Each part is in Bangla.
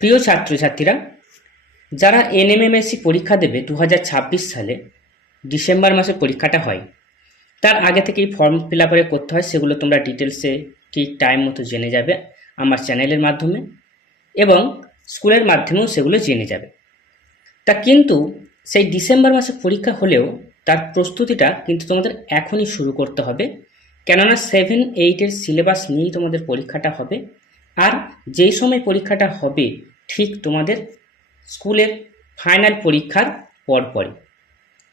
প্রিয় ছাত্রছাত্রীরা, যারা এনএমএমএসসি পরীক্ষা দেবে 2026 সালে ডিসেম্বর মাসে পরীক্ষাটা হয়, তার আগে থেকেই ফর্ম ফিল আপ করতে হয়। সেগুলো তোমরা ডিটেলসে ঠিক টাইম মতো জেনে যাবে আমার চ্যানেলের মাধ্যমে, এবং স্কুলের মাধ্যমেও সেগুলো জেনে যাবে। তা কিন্তু সেই ডিসেম্বর মাসে পরীক্ষা হলেও তার প্রস্তুতিটা কিন্তু তোমাদের এখনই শুরু করতে হবে, কেননা 7-8 সিলেবাস নিয়েই তোমাদের পরীক্ষাটা হবে। আর যেই সময় পরীক্ষাটা হবে ঠিক তোমাদের স্কুলের ফাইনাল পরীক্ষার পরপরই,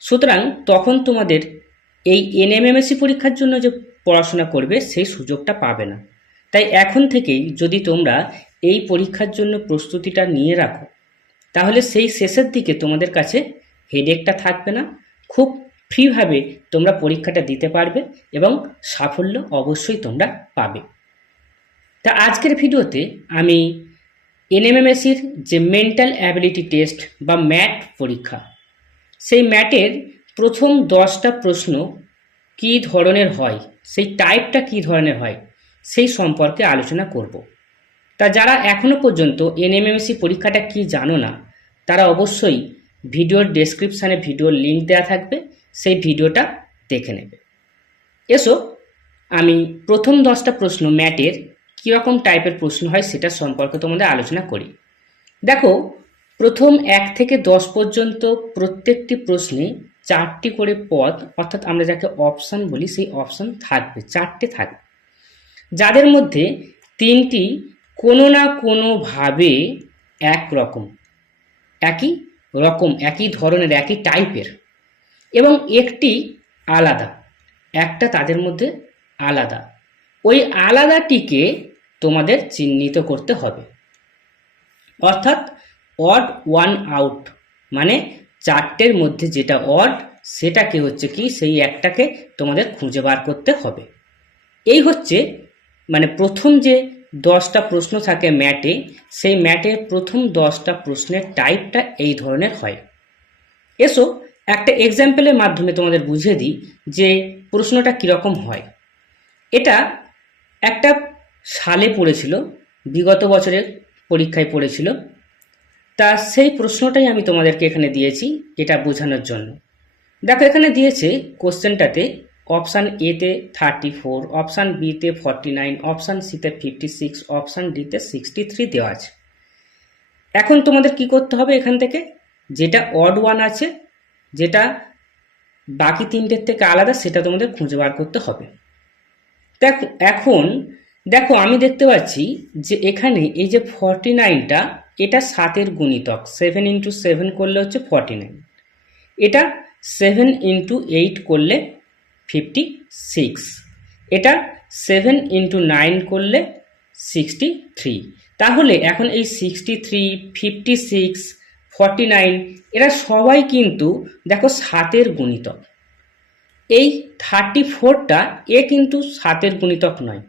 সুতরাং তখন তোমাদের এই এনএমএমএসসি পরীক্ষার জন্য যে পড়াশোনা করবে সেই সুযোগটা পাবে না। তাই এখন থেকেই যদি তোমরা এই পরীক্ষার জন্য প্রস্তুতিটা নিয়ে রাখো, তাহলে সেই শেষের দিকে তোমাদের কাছে হেডেকটা থাকবে না, খুব ফ্রিভাবে তোমরা পরীক্ষাটা দিতে পারবে এবং সাফল্য অবশ্যই তোমরা পাবে। তা আজকের ভিডিওতে আমি এনএমএমএসসির যে মেন্টাল অ্যাবিলিটি টেস্ট বা ম্যাট পরীক্ষা, সেই ম্যাটের প্রথম 10টা প্রশ্ন কী ধরনের হয়, সেই টাইপটা কী ধরনের হয়, সেই সম্পর্কে আলোচনা করব। তা যারা এখনও পর্যন্ত এনএমএমএসসি পরীক্ষাটা কি জানো না, তারা অবশ্যই ভিডিওর ডেসক্রিপশানে ভিডিওর লিঙ্ক দেওয়া থাকবে, সেই ভিডিওটা দেখে নেবে। এসো আমি প্রথম 10টা প্রশ্ন ম্যাটের কীরকম টাইপের প্রশ্ন হয় সেটা সম্পর্কে তোমাদের আলোচনা করি। দেখো, প্রথম 1 থেকে 10 পর্যন্ত প্রত্যেকটি প্রশ্নে 4টি করে পদ, অর্থাৎ আমরা যাকে অপশান বলি, সেই অপশান থাকবে, 4টে থাকবে, যাদের মধ্যে 3টি কোনো না কোনোভাবে একই ধরনের, একই টাইপের, এবং একটি আলাদা, একটা তাদের মধ্যে আলাদা। ওই আলাদাটিকে তোমাদের চিহ্নিত করতে হবে, অর্থাৎ অড ওয়ান আউট, মানে 4টের মধ্যে যেটা অড সেটাকে হচ্ছে কি, সেই একটাকে তোমাদের খুঁজে বার করতে হবে। এই হচ্ছে মানে প্রথম যে 10টা প্রশ্ন থাকে ম্যাটে, সেই ম্যাটের প্রথম 10টা প্রশ্নের টাইপটা এই ধরনের হয়। এসো একটা এক্সাম্পলের মাধ্যমে তোমাদের বুঝিয়ে দিই যে প্রশ্নটা কীরকম হয়। এটা একটা সালে পড়েছিল, বিগত বছরের পরীক্ষায় পড়েছিল। তা সেই প্রশ্নটাই আমি তোমাদেরকে এখানে দিয়েছি এটা বোঝানোর জন্য। দেখো, এখানে দিয়েছে কোশ্চেনটাতে অপশান এতে 34, অপশান বিতে 49, অপশান সিতে 56, অপশান ডিতে 63 দেওয়া আছে। এখন তোমাদের কি করতে হবে, এখান থেকে যেটা অড ওয়ান আছে, যেটা বাকি 3টের থেকে আলাদা, সেটা তোমাদের খুঁজে বার করতে হবে। এখন দেখো, আমি দেখতে পাচ্ছি যে এখানে এই যে 49টা, এটা 7-এর গুণিতক, 7 × 7 করলে হচ্ছে 49, এটা 7 × 8 করলে 56, এটা 7 × 9 করলে 63। তাহলে এখন এই 63, 56, 49 এরা সবাই কিন্তু দেখো 7-এর গুণিতক। এই 34টা কিন্তু 7-এর গুণিতক নয়।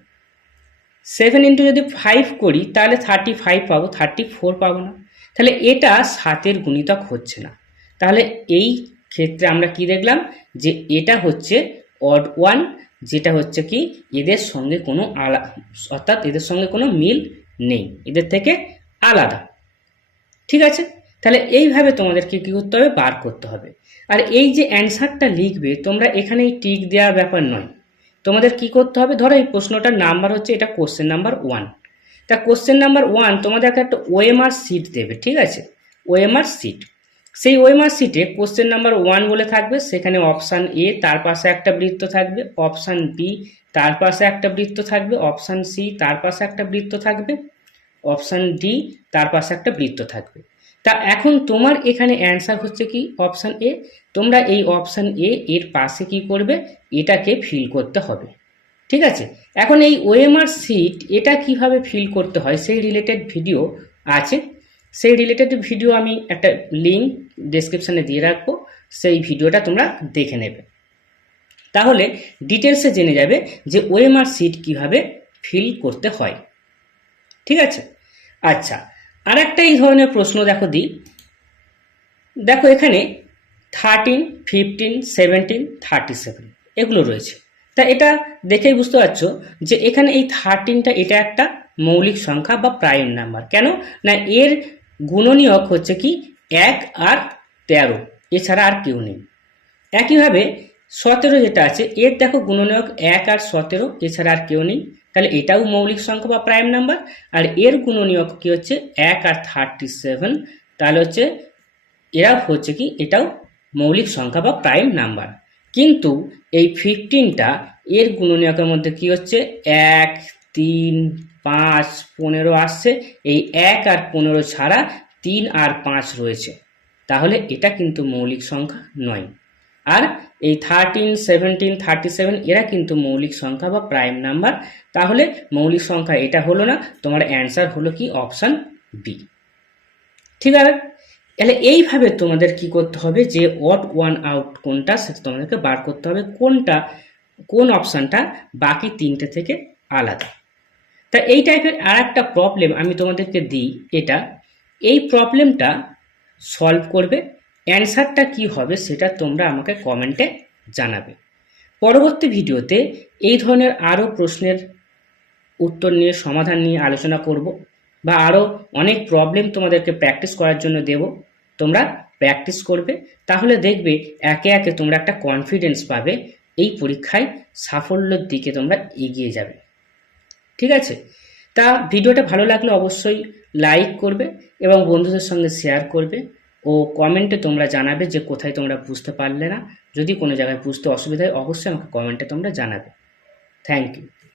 7 × যদি 5 করি তাহলে 35 পাবো, 34 পাবো না। তাহলে এটা 7-এর গুণিতক হচ্ছে না। তাহলে এই ক্ষেত্রে আমরা কি দেখলাম, যে এটা হচ্ছে অড ওয়ান, যেটা হচ্ছে কি এদের সঙ্গে কোনো অর্থাৎ এদের সঙ্গে কোনো মিল নেই, এদের থেকে আলাদা। ঠিক আছে, তাহলে এইভাবে তোমাদেরকে কী করতে হবে, বার করতে হবে। আর এই যে অ্যান্সারটা লিখবে তোমরা, এখানে এই টিক দেওয়ার ব্যাপার নয়, তোমাদের কি করতে হবে, ধরো এই প্রশ্নটার নাম্বার হচ্ছে, এটা কোশ্চেন নাম্বার 1। তা কোশ্চেন নাম্বার 1 তোমাদেরকে একটা ওএমআর শিট দেবে, ঠিক আছে, ওএমআর শিট। সেই ওএমআর শিটে কোশ্চেন নাম্বার 1 বলে থাকবে, সেখানে অপশান এ তার পাশে একটা বৃত্ত থাকবে, অপশান বি তার পাশে একটা বৃত্ত থাকবে, অপশান সি তার পাশে একটা বৃত্ত থাকবে, অপশান ডি তার পাশে একটা বৃত্ত থাকবে। তা এখন তোমার এখানে অ্যান্সার হচ্ছে কি অপশান এ। তোমরা এই অপশান এ এর পাশে কি করবে, এটাকে ফিল করতে হবে। ঠিক আছে, এখন এই ওএমআর শিট এটা কিভাবে ফিল করতে হয় সেই রিলেটেড ভিডিও আছে, সেই রিলেটেড ভিডিও আমি একটা লিঙ্ক ডেসক্রিপশানে দিয়ে রাখবো, সেই ভিডিওটা তোমরা দেখে নেবে, তাহলে ডিটেলসে জেনে যাবে যে ওএমআর শিট কিভাবে ফিল করতে হয়। ঠিক আছে, আচ্ছা, আর একটা এই ধরনের প্রশ্ন দেখো এখানে 13, 15, 17, 37 এগুলো রয়েছে। তা এটা দেখেই বুঝতে পারছো যে এখানে এই 13টা এটা একটা মৌলিক সংখ্যা বা প্রাইম নাম্বার। কেন না এর গুণনীয়ক হচ্ছে কি 1 আর 13, এছাড়া আর কেউ নেই। একইভাবে 17 যেটা আছে এর দেখো গুণনীয়ক 1 আর 17, এছাড়া আর কেউ নেই, তাহলে এটাও মৌলিক সংখ্যা বা প্রাইম নাম্বার। আর এর গুণনীয়ক কি হচ্ছে 1 আর 37, তাহলে হচ্ছে এরা হচ্ছে কি এটাও মৌলিক সংখ্যা বা প্রাইম নাম্বার। কিন্তু এই 15টা এর গুণনীয়কের মধ্যে কি হচ্ছে 1, 3, 5, 15 আসছে, এই 1 আর 15 ছাড়া 3 আর 5 রয়েছে, তাহলে এটা কিন্তু মৌলিক সংখ্যা নয়। আর এই 13, 17, 37 এরা কিন্তু মৌলিক সংখ্যা বা প্রাইম নাম্বার। তাহলে মৌলিক সংখ্যা এটা হলো না, তোমার অ্যান্সার হলো কি অপশান বি। ঠিক আছে, তাহলে এইভাবে তোমাদের কি করতে হবে যে অড ওয়ান আউট কোনটা সেটা তোমাদেরকে বার করতে হবে, কোন অপশানটা বাকি তিনটে থেকে আলাদা। তা এই টাইপের আর একটা প্রবলেম আমি তোমাদেরকে দিই, এই প্রবলেমটা সলভ করবে, অ্যান্সারটা কি হবে সেটা তোমরা আমাকে কমেন্টে জানাবে। পরবর্তী ভিডিওতে এই ধরনের আরও প্রশ্নের উত্তর নিয়ে সমাধান নিয়ে আলোচনা করব, বা আরও অনেক প্রবলেম তোমাদেরকে প্র্যাকটিস করার জন্য দেব। তোমরা প্র্যাকটিস করবে, তাহলে দেখবে একে একে তোমরা একটা কনফিডেন্স পাবে, এই পরীক্ষায় সাফল্যের দিকে তোমরা এগিয়ে যাবে। ঠিক আছে, তা ভিডিওটা ভালো লাগলে অবশ্যই লাইক করবে এবং বন্ধুদের সঙ্গে শেয়ার করবে, ও কমেন্টে তোমরা জানাবে যে কোথায় তোমরা বুঝতে পারলে না। যদি কোনো জায়গায় বুঝতে অসুবিধা হয় অবশ্যই আমাকে কমেন্টে তোমরা জানাবে। Thank you.